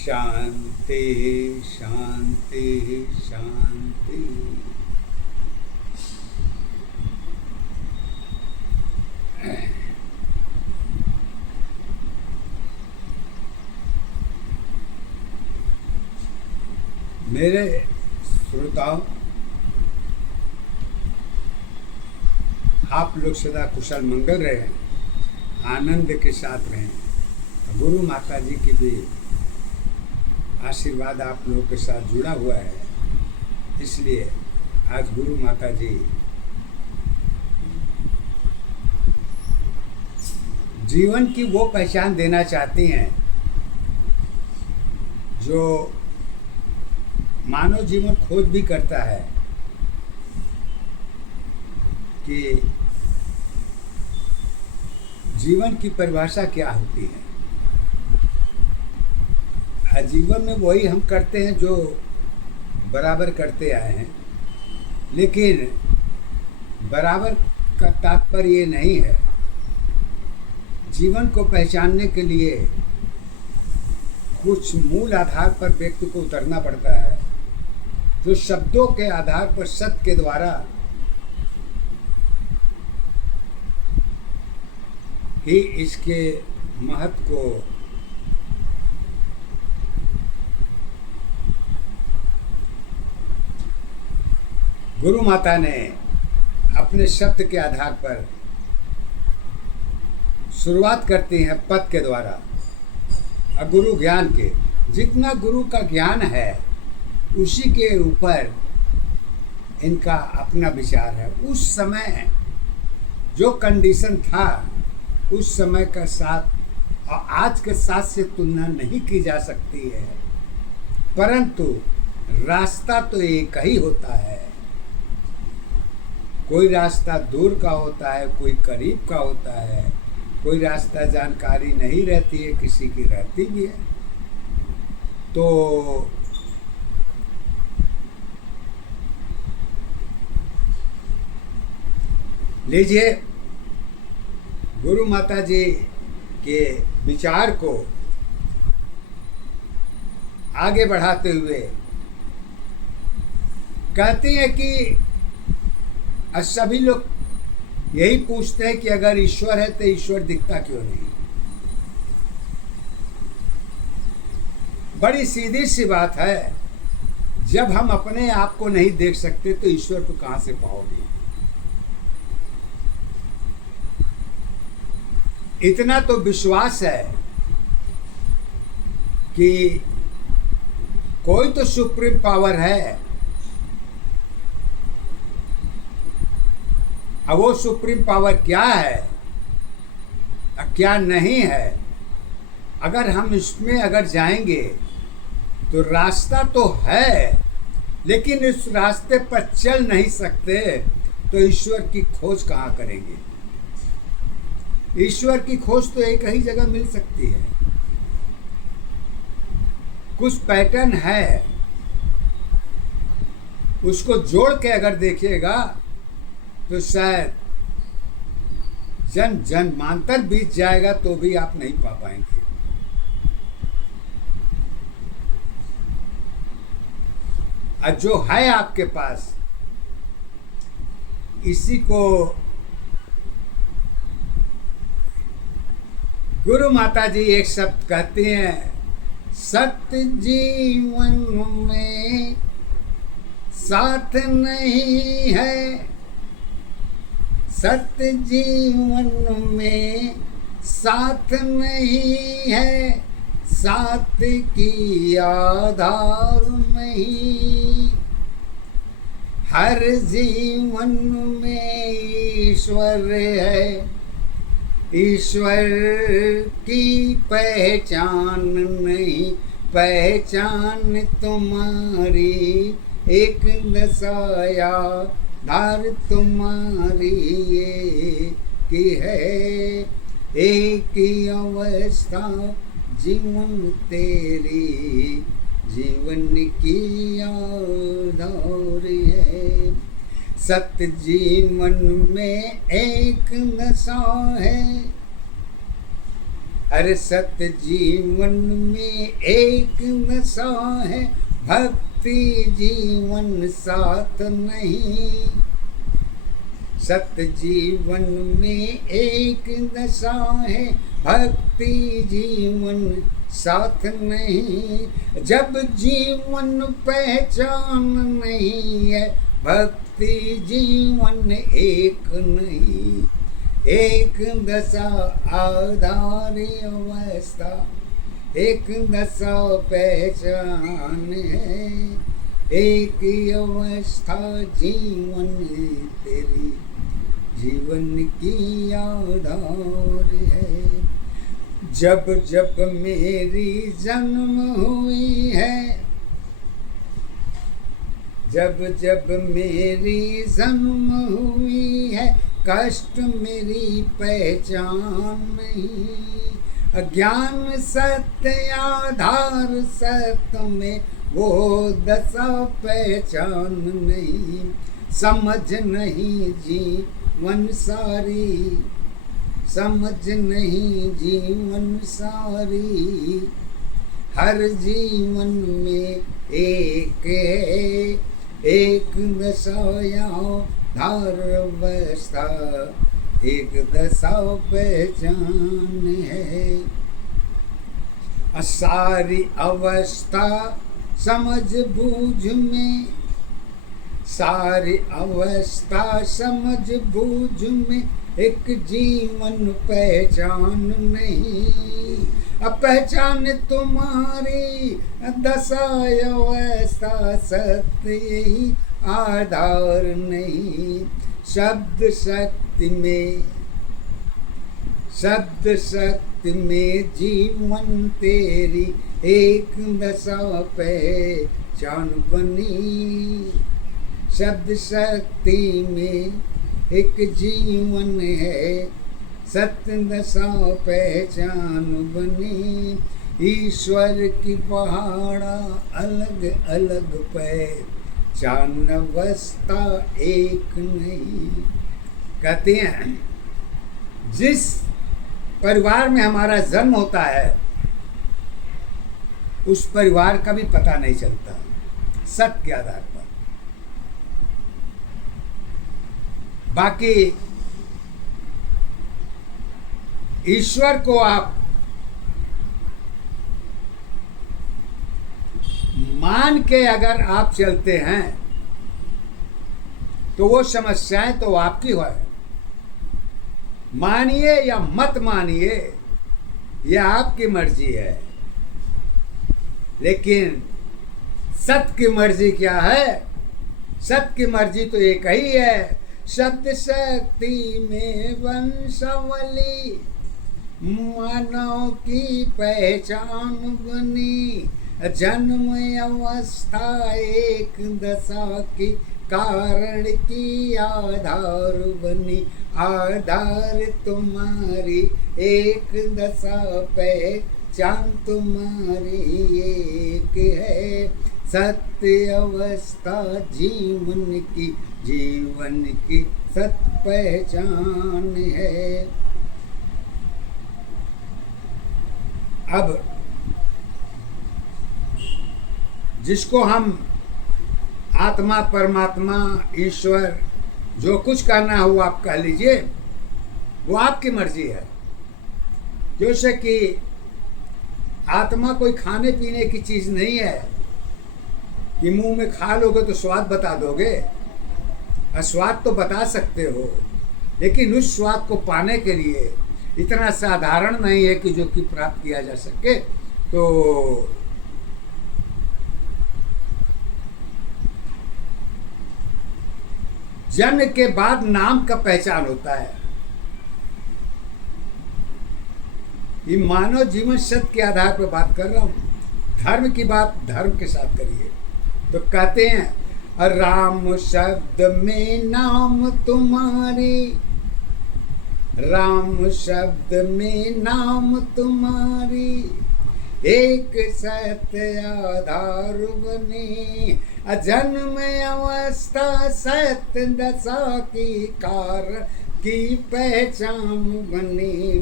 शांति शांति शांति। मेरे श्रोताओं, आप लोग सदा कुशल मंगल रहे, आनंद के साथ रहें। गुरु माता जी की भी आशीर्वाद आप लोगों के साथ जुड़ा हुआ है, इसलिए आज गुरु माता जी जीवन की वो पहचान देना चाहती हैं जो मानव जीवन खोज भी करता है कि जीवन की परिभाषा क्या होती है। जीवन में वही हम करते हैं जो बराबर करते आए हैं, लेकिन बराबर का तात्पर्य ये नहीं है। जीवन को पहचानने के लिए कुछ मूल आधार पर व्यक्ति को उतरना पड़ता है, जो शब्दों के आधार पर सत्य के द्वारा ही इसके महत्व को गुरु माता ने अपने शब्द के आधार पर शुरुआत करती हैं पद के द्वारा और गुरु ज्ञान के। जितना गुरु का ज्ञान है उसी के ऊपर इनका अपना विचार है। उस समय जो कंडीशन था उस समय का साथ और आज के साथ से तुलना नहीं की जा सकती है, परंतु रास्ता तो एक ही होता है। कोई रास्ता दूर का होता है, कोई करीब का होता है, कोई रास्ता जानकारी नहीं रहती है, किसी की रहती भी है। तो लीजिए, गुरु माता जी के विचार को आगे बढ़ाते हुए कहते हैं कि सभी लोग यही पूछते हैं कि अगर ईश्वर है तो ईश्वर दिखता क्यों नहीं। बड़ी सीधी सी बात है, जब हम अपने आप को नहीं देख सकते तो ईश्वर को कहां से पाओगे। इतना तो विश्वास है कि कोई तो सुप्रीम पावर है। अब वो सुप्रीम पावर क्या है क्या नहीं है, अगर हम इसमें अगर जाएंगे तो रास्ता तो है, लेकिन इस रास्ते पर चल नहीं सकते तो ईश्वर की खोज कहाँ करेंगे। ईश्वर की खोज तो एक ही जगह मिल सकती है। कुछ पैटर्न है, उसको जोड़ के अगर देखिएगा तो शायद जन्मांतर बीत जाएगा तो भी आप नहीं पा पाएंगे। और जो है आपके पास, इसी को गुरु माता जी एक शब्द कहती हैं, सत्य जीवन में साथ नहीं है। सत्य जीवन में साथ नहीं है, साथ की आधार नहीं। हर जीवन में ईश्वर है, ईश्वर की पहचान नहीं। पहचान तुम्हारी एक दशाया धार तुम्हारी ये की है। एक ही अवस्था जीवन तेरी जीवन की आधार है। सत्य जीवन में एक नशा है, हर सत्य जीवन में एक नशा है, भक्ति जीवन साथ नहीं। सत्य जीवन में एक नशा है, भक्ति जीवन साथ नहीं। जब जीवन पहचान नहीं है, भक्ति जीवन एक नहीं। एक दशा आधार अवस्था, एक दशा पहचान है, एक अवस्था जीवन तेरी जीवन की आधार है। जब जब मेरी जन्म हुई है, जब जब मेरी जन्म हुई है, कष्ट मेरी पहचान नहीं। अज्ञान सत्य आधार सत्य में वो दशा पहचान नहीं। समझ नहीं जीवन सारी, समझ नहीं जीवन सारी। हर जीवन में एक है, एक दशा धार अवस्था, एक दशा पहचान है। सारी अवस्था समझ बूझ में, सारी अवस्था समझ बूझ में, एक जीवन पहचान नहीं। अब पहचान तुम्हारी दशा अवस्था, सत्य यही आधार नहीं। शब्द शक्ति में, शब्द शक्ति में जीवन तेरी एक दशा पहचान बनी। शब्द शक्ति में एक जीवन है, सत्य दशा पहचान बनी। ईश्वर की पहाड़ा अलग अलग पहचान अवस्था एक नहीं। कहते हैं जिस परिवार में हमारा जन्म होता है, उस परिवार का भी पता नहीं चलता सत्य के आधार पर। बाकी ईश्वर को आप मान के अगर आप चलते हैं तो वो समस्याएं तो आपकी है। मानिए या मत मानिए, यह आपकी मर्जी है। लेकिन सत्य की मर्जी क्या है? सत्य की मर्जी तो एक ही है। सत्य शक्ति में वंशावली मानव की पहचान बनी। जन्म अवस्था एक दशा की कारण की आधार बनी। आधार तुम्हारी एक दशा पहचान तुम्हारी एक है। सत्य अवस्था जीवन की सत्य पहचान है। अब जिसको हम आत्मा, परमात्मा, ईश्वर, जो कुछ कहना हो आप कह लीजिए, वो आपकी मर्जी है। जैसे कि आत्मा कोई खाने पीने की चीज़ नहीं है कि मुंह में खा लोगे तो स्वाद बता दोगे। स्वाद तो बता सकते हो, लेकिन उस स्वाद को पाने के लिए इतना साधारण नहीं है कि जो कि प्राप्त किया जा सके। तो जन्म के बाद नाम का पहचान होता है। ये मानव जीवन सत्य के आधार पर बात कर रहा हूं। धर्म की बात धर्म के साथ करिए। तो कहते हैं राम शब्द में नाम तुम्हारी, राम शब्द में नाम तुम्हारी, एक सत्य आधार बनी। जन्म अवस्था सत्य दशा की कारण की पहचान बनी।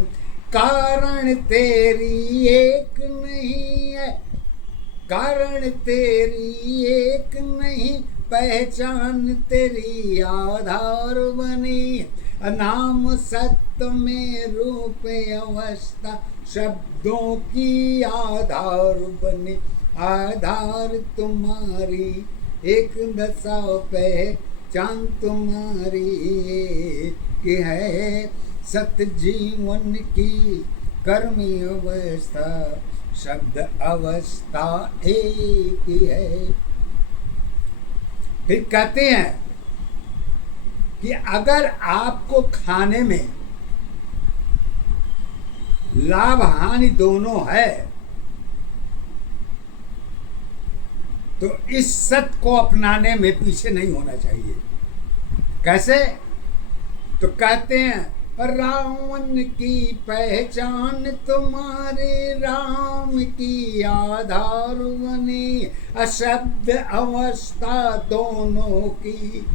कारण तेरी एक नहीं है, कारण तेरी एक नहीं, पहचान तेरी आधार बनी। नाम सत्य में रूप अवस्था शब्दों की आधार बनी। आधार तुम्हारी एक दशा पहचान तुम्हारी कि है। सत्य जीवन की कर्मी अवस्था शब्द अवस्था एक ही है। फिर कहते हैं कि अगर आपको खाने में लाभ हानि दोनों है तो इस सत्य को अपनाने में पीछे नहीं होना चाहिए। कैसे? तो कहते हैं रावण की पहचान तुम्हारे राम की आधार बनी। अशब्द अवस्था दोनों की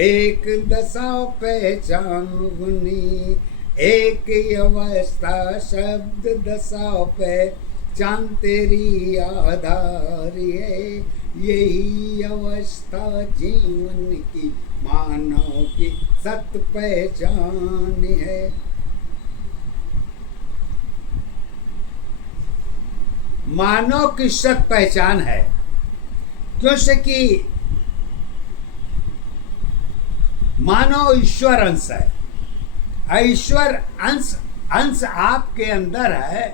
एक दशा पहचान बनी। एक अवस्था शब्द दशा पहचान तेरी आधार है। यही अवस्था जीवन की मानव की सत्य पहचान है। मानव की सत्य पहचान है क्योंकि मानव ईश्वर अंश है। ईश्वर अंश आपके अंदर है,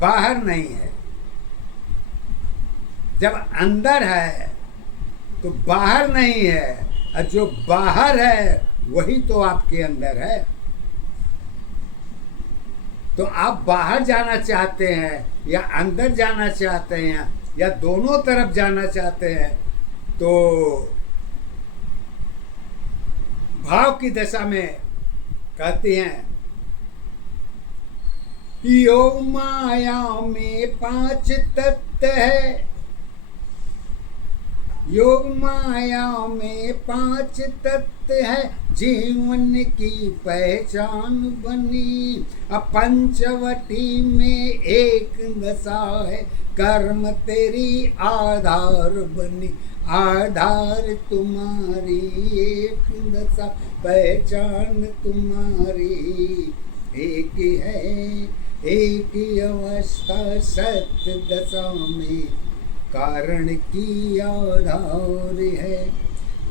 बाहर नहीं है। जब अंदर है तो बाहर नहीं है, और जो बाहर है वही तो आपके अंदर है। तो आप बाहर जाना चाहते हैं या अंदर जाना चाहते हैं या दोनों तरफ जाना चाहते हैं, तो भाव की दशा में कहते हैं योग माया में 5 तत्व है। योग माया में 5 तत्व है, जीवन की पहचान बनी। पंचवटी में एक दशा है, कर्म तेरी आधार बनी। आधार तुम्हारी एक दशा पहचान तुम्हारी एक है। एक अवस्था सत्य दशा में कारण की आधार है।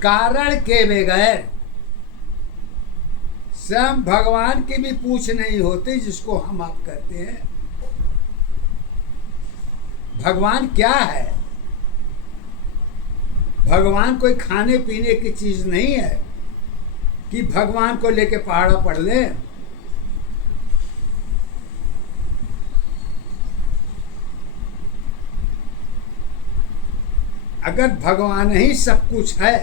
कारण के बगैर स्वयं भगवान की भी पूछ नहीं होती, जिसको हम आप कहते हैं। भगवान क्या है? भगवान कोई खाने पीने की चीज नहीं है कि भगवान को लेके पहाड़ा पढ़ ले। अगर भगवान ही सब कुछ है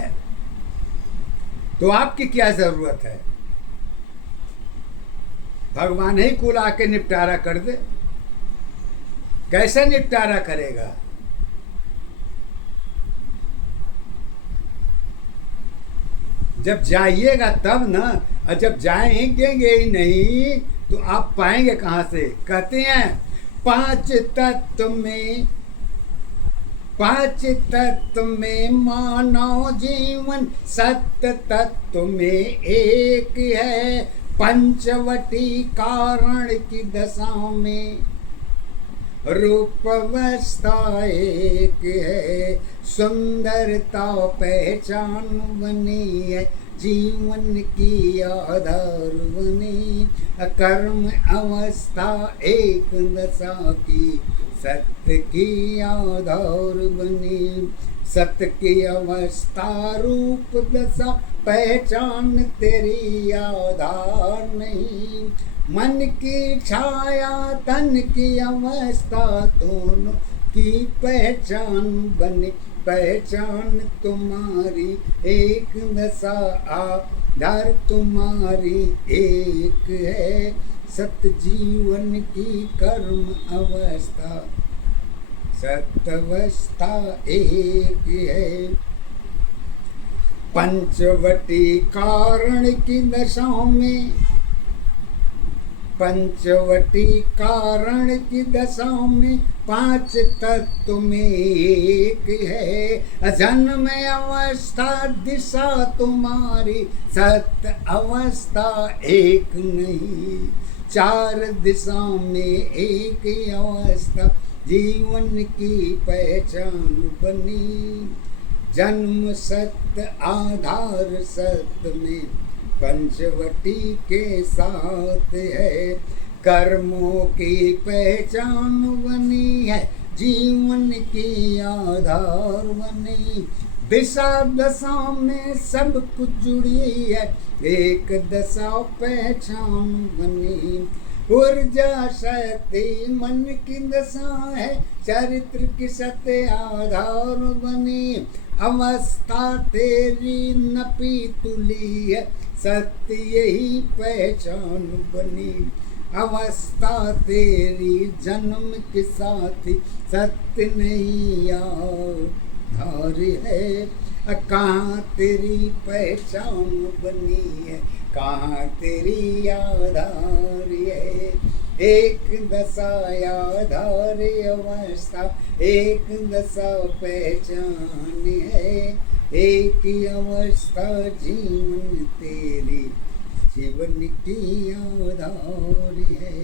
तो आपकी क्या जरूरत है? भगवान ही कुल आके निपटारा कर दे। कैसे निपटारा करेगा? जब जाइएगा तब ना, और जब जाएंगे ही नहीं तो आप पाएंगे कहां से? कहते हैं 5 तत्व में 5 तत्व में मानव जीवन सत्य तत्व में एक है। पंचवटी कारण की दशा में रूप अवस्था एक है। सुंदरता पहचान बनी है, जीवन की आधार बनी। कर्म अवस्था एक दशा की सत्य की आधार बनी। सत्य की अवस्था रूप दशा पहचान तेरी आधार नहीं। मन की छाया तन की अवस्था दोनों की पहचान बनी। पहचान तुम्हारी एक दशा आधार तुम्हारी एक है। सत्य जीवन की कर्म अवस्था, सत्वस्था एक है। पंचवटी कारण की दशाओं में, पंचवटी कारण की दशाओं में, पांच तत्व में एक है। जन्म अवस्था दिशा तुम्हारी, सत्य अवस्था एक नहीं। चार दिशाओं में एक अवस्था, जीवन की पहचान बनी। जन्म सत्य आधार सत्य में, पंचवटी के साथ है। कर्मों की पहचान बनी है, जीवन की आधार बनी। दिशा दशा में सब कुछ जुड़ी है, एक दशा पहचान बनी। ऊर्जा शक्ति मन की दशा है, चरित्र की सत्य आधार बनी। अवस्था तेरी नपी तुली है, सत्य यही पहचान बनी। अवस्था तेरी जन्म के साथी, सत्य नहीं आधार है। कहाँ तेरी पहचान बनी है, कहाँ तेरी आधार है। एक दशा आधार अवस्था, एक दशा पहचान है। एक अवस्था जीवन तेरी, जीवन की आधार है।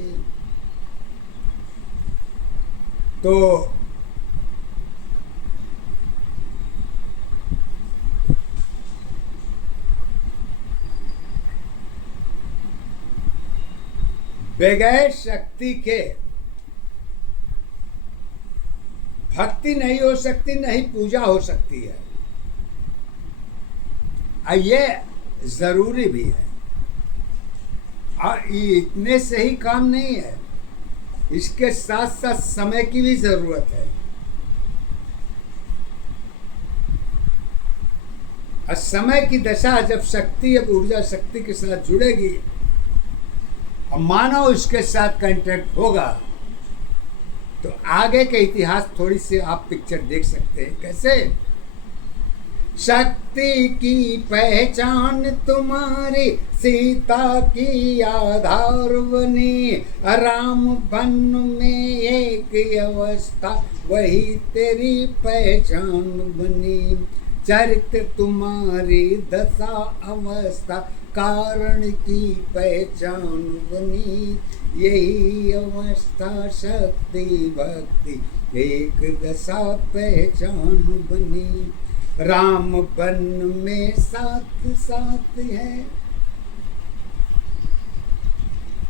तो बगैर शक्ति के भक्ति नहीं हो सकती, नहीं पूजा हो सकती है। ये जरूरी भी है। और इतने से ही काम नहीं है, इसके साथ साथ समय की भी जरूरत है। और समय की दशा जब शक्ति, अब ऊर्जा शक्ति के साथ जुड़ेगी और मानव इसके साथ कांटेक्ट होगा, तो आगे के इतिहास थोड़ी सी आप पिक्चर देख सकते हैं। कैसे? शक्ति की पहचान तुम्हारी, सीता की आधार बनी। राम बन में एक अवस्था, वही तेरी पहचान बनी। चरित्र तुम्हारी दशा अवस्था, कारण की पहचान बनी। यही अवस्था शक्ति भक्ति, एक दशा पहचान बनी। राम बन में साथ साथ है,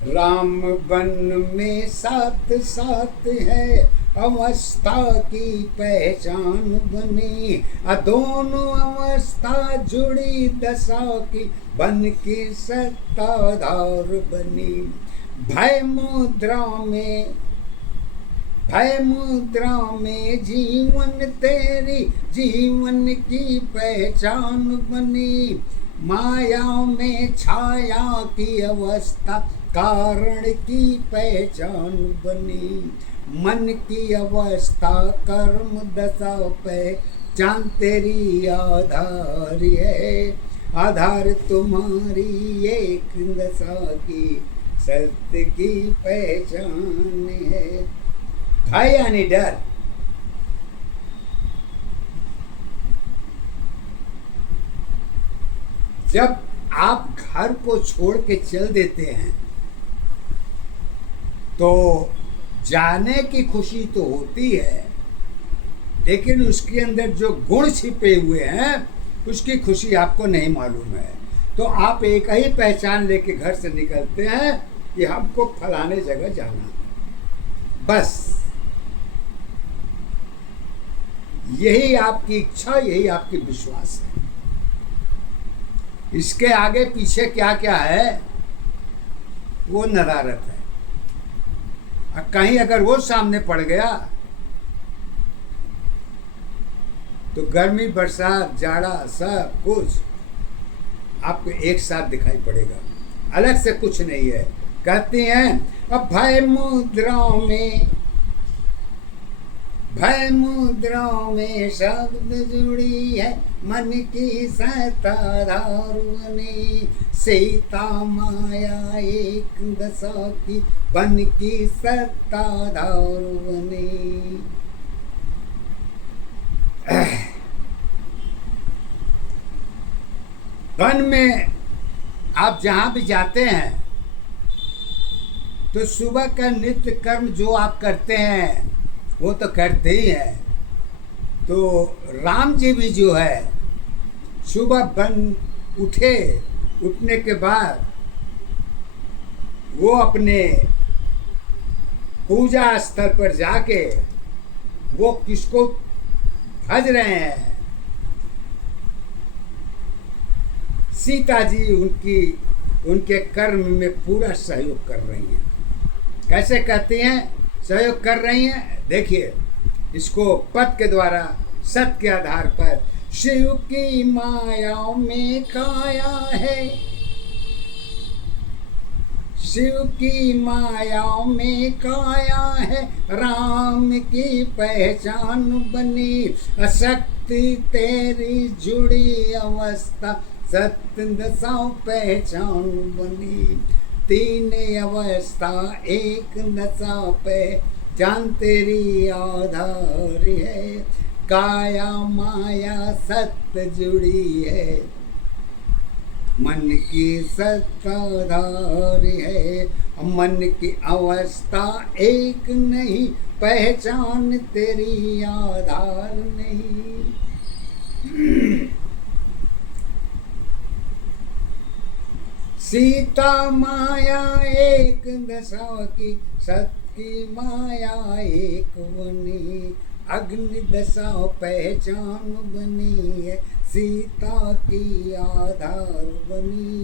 राम बन में साथ साथ है। अवस्था की पहचान बनी। दोनों अवस्था जुड़ी दशा की, बन की सत्ताधार बनी। भय मुद्रा में, भय मुद्रा में जीवन तेरी, जीवन की पहचान बनी। माया में छाया की अवस्था, कारण की पहचान बनी। मन की अवस्था कर्म दशा पहचान तेरी आधार है। आधार तुम्हारी एक दशा की, सत्य की पहचान है। भय यानी डर, जब आप घर को छोड़ के चल देते हैं तो जाने की खुशी तो होती है, लेकिन उसके अंदर जो गुण छिपे हुए हैं उसकी खुशी आपको नहीं मालूम है। तो आप एक ही पहचान लेके घर से निकलते हैं कि हमको फलाने जगह जाना, बस यही आपकी इच्छा, यही आपकी विश्वास है। इसके आगे पीछे क्या क्या है वो नदारत है। कहीं अगर वो सामने पड़ गया तो गर्मी बरसात जाड़ा सब कुछ आपको एक साथ दिखाई पड़ेगा, अलग से कुछ नहीं है। कहती हैं अब भय मुद्राओं में शब्द जुड़ी है, मन की सताधार बनी। सीता माया एक दशा की बन की सताधार बनी। वन में आप जहाँ भी जाते हैं तो सुबह का नित्य कर्म जो आप करते हैं वो तो करते ही हैं। तो राम जी भी जो है सुबह उठने के बाद वो अपने पूजा स्थल पर जाके वो किसको भज रहे हैं? सीता जी उनके कर्म में पूरा सहयोग कर रही हैं। कैसे कहती हैं सहयोग कर रही हैं? देखिए इसको पद के द्वारा सत्य के आधार पर। शिव की माया में काया है, शिव की माया में काया है, राम की पहचान बनी। अशक्ति तेरी जुड़ी अवस्था, सत्य दशा पहचान बनी। तीन अवस्था एक दशा पहचान तेरी आधार है। काया माया सत्य जुड़ी है, मन की सत्ताधार है। मन की अवस्था एक नहीं, पहचान तेरी आधार नहीं। सीता माया एक दशा की, सत्य की माया एक बनी। अग्नि दशा पहचान बनी है, सीता की आधार बनी।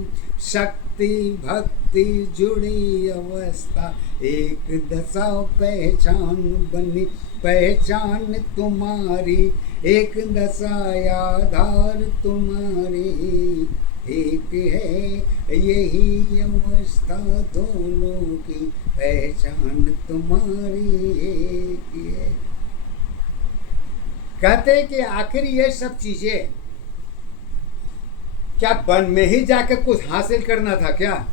शक्ति भक्ति जुड़ी अवस्था, एक दशा पहचान बनी। पहचान तुम्हारी एक दशा, आधार तुम्हारी एक है। यही अवस्था दोनों की, पहचान तुम्हारी एक है। कहते कि आखिर ये सब चीजें क्या वन में ही जाकर कुछ हासिल करना था क्या?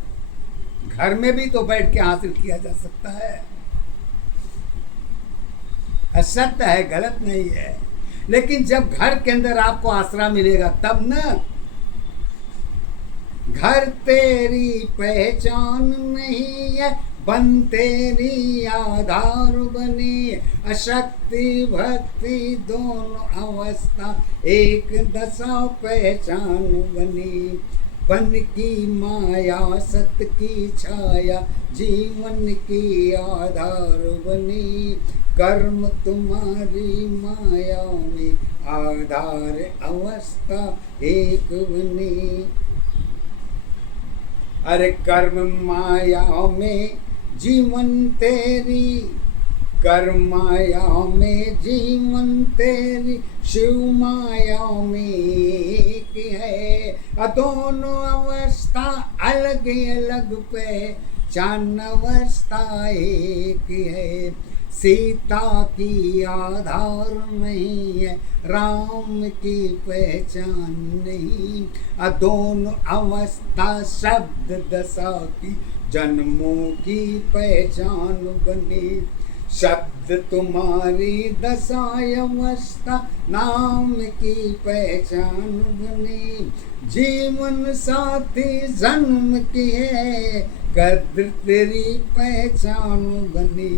घर में भी तो बैठ के हासिल किया जा सकता है। असत्य है, गलत नहीं है, लेकिन जब घर के अंदर आपको आसरा मिलेगा तब ना। घर तेरी पहचान नहीं है, बन तेरी आधार बनी। अशक्ति भक्ति दोनों अवस्था, एक दशा पहचान बनी। बन की माया सत्य की छाया, जीवन की आधार बनी। कर्म तुम्हारी माया में, आधार अवस्था एक बनी। अरे कर्म माया में जीवन तेरी, कर्म माया में जीवन तेरी, शिव माया में एक है। दोनों अवस्था अलग अलग पहचान अवस्था एक है। सीता की आधार नहीं है, राम की पहचान नहीं। दोनों अवस्था शब्द दशा की, जन्मों की पहचान बनी। शब्द तुम्हारी दशा अवस्था, नाम की पहचान बनी। जीवन साथी जन्म की है, कद्र तेरी पहचान बनी।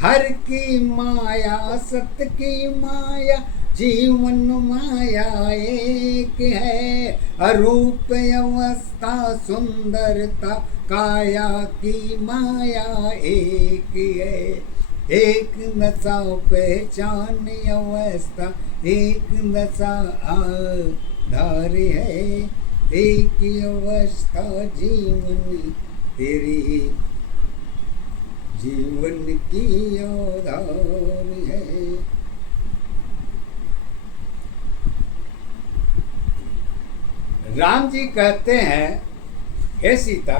हर की माया सत्य की माया, जीवन माया एक है। अरूप अवस्था सुंदरता, काया की माया एक है। एक दशा पहचान अवस्था, एक दशा आधार है। एक अवस्था जीवन तेरी, जीवन की आधार है। राम जी कहते हैं, हे सीता,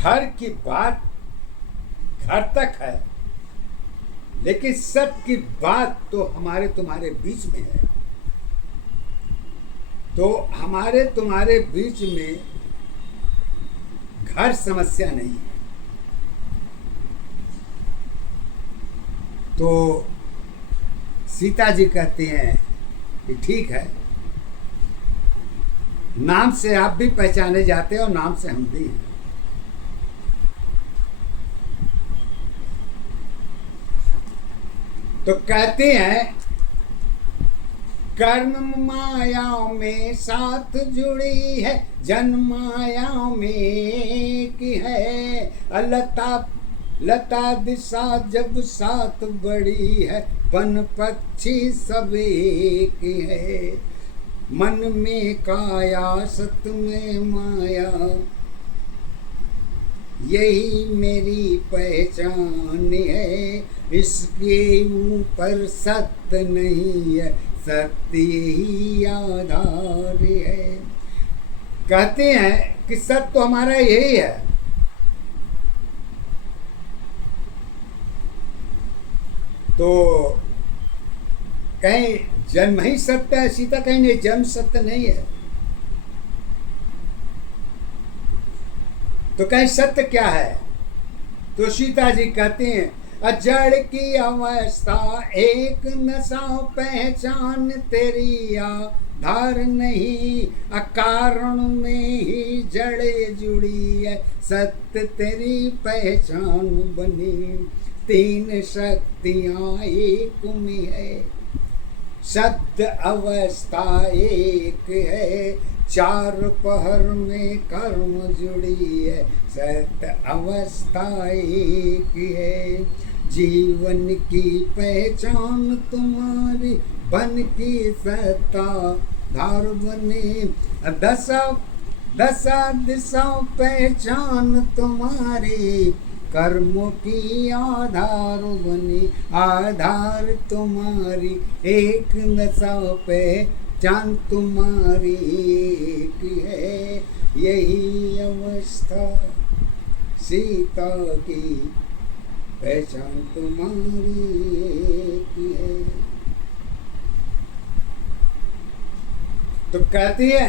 घर की बात घर तक है, लेकिन सत्य की बात तो हमारे तुम्हारे बीच में है। तो हमारे तुम्हारे बीच में घर समस्या नहीं है। तो सीता जी कहती हैं कि ठीक है, नाम से आप भी पहचाने जाते हैं और नाम से हम भी हैं। तो कहते हैं कर्म माया में साथ जुड़ी है, जन्म माया में की है। लता दिशा जब साथ बड़ी है, वन पक्षी सब एक है। मन में काया सत में माया, यही मेरी पहचान है। इसके ऊपर सत्य नहीं है, सत्य ही आधार है। कहते हैं कि सत्य तो हमारा यही है। तो कहीं जन्म ही सत्य है, सीता कहीं नहीं, जन्म सत्य नहीं है। तो कहीं सत्य क्या है? तो सीता जी कहते हैं अजड़ की अवस्था एक नशा, पहचान तेरी आधार नहीं। अकारण में ही जड़े जुड़ी है, सत्य तेरी पहचान बनी। तीन शक्तियाँ एक में है, सत्य अवस्था एक है। चार पहर में कर्म जुड़ी है, सत्य अवस्था एक है। जीवन की पहचान तुम्हारी बन की सत्ता धार बने। दशा दिशा पहचान तुम्हारी, कर्मों की आधार बनी। आधार तुम्हारी एक दशा पहचान तुम्हारी एक है। यही अवस्था सीता की पहचान तुम्हारी एक है। तो कहती है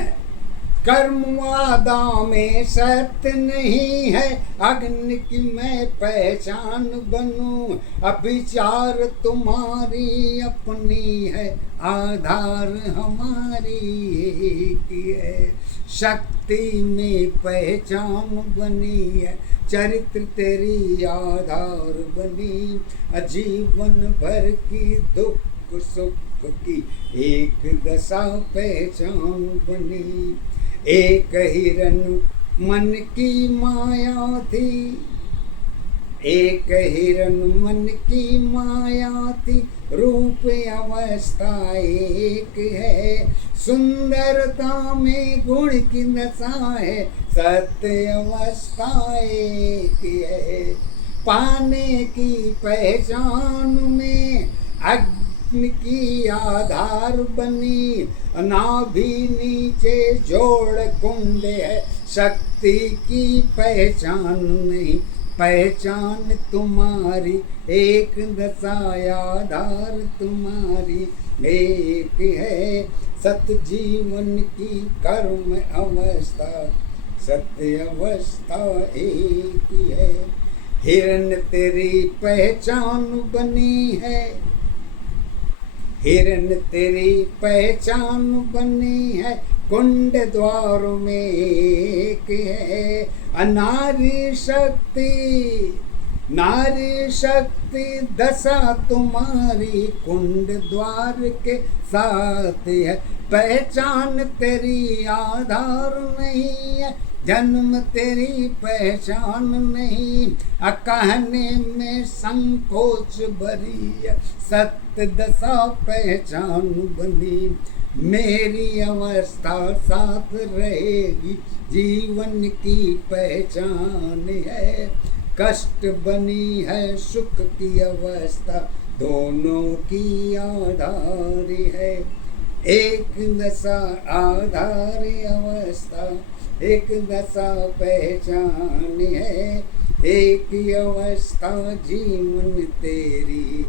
कर्म वादा में सत्य नहीं है, अग्नि की मैं पहचान बनूं। अविचार तुम्हारी अपनी है, आधार हमारी एक है। शक्ति में पहचान बनी है, चरित्र तेरी आधार बनी। जीवन भर की दुख सुख की एक दशा पहचान बनी। एक हिरन मन की माया थी, एक हिरन मन की माया थी। रूप अवस्था एक है, सुंदरता में गुण की दशा है। सत्य अवस्था एक है। पाने की पहचान में अग्नि की आधार बनी। नाभि नीचे जोड़ कुंड है, शक्ति की पहचान नहीं। पहचान तुम्हारी एक दशा, आधार तुम्हारी एक है। सत्य जीवन की कर्म अवस्था, सत्य अवस्था एक है। हिरन तेरी पहचान बनी है, हिरन तेरी पहचान बनी है। कुंड द्वार में एक है। नारी शक्ति, नारी शक्ति दशा तुम्हारी कुंड द्वार के साथ है। पहचान तेरी आधार नहीं है, जन्म तेरी पहचान नहीं। कहने में संकोच भरी है, सत्य दशा पहचान बनी। मेरी अवस्था साथ रहेगी, जीवन की पहचान है। कष्ट बनी है सुख की अवस्था, दोनों की आधार है। एक दशा आधार अवस्था, एक दशा पहचान है, एक अवस्था जीवन तेरी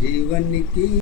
जीवन की।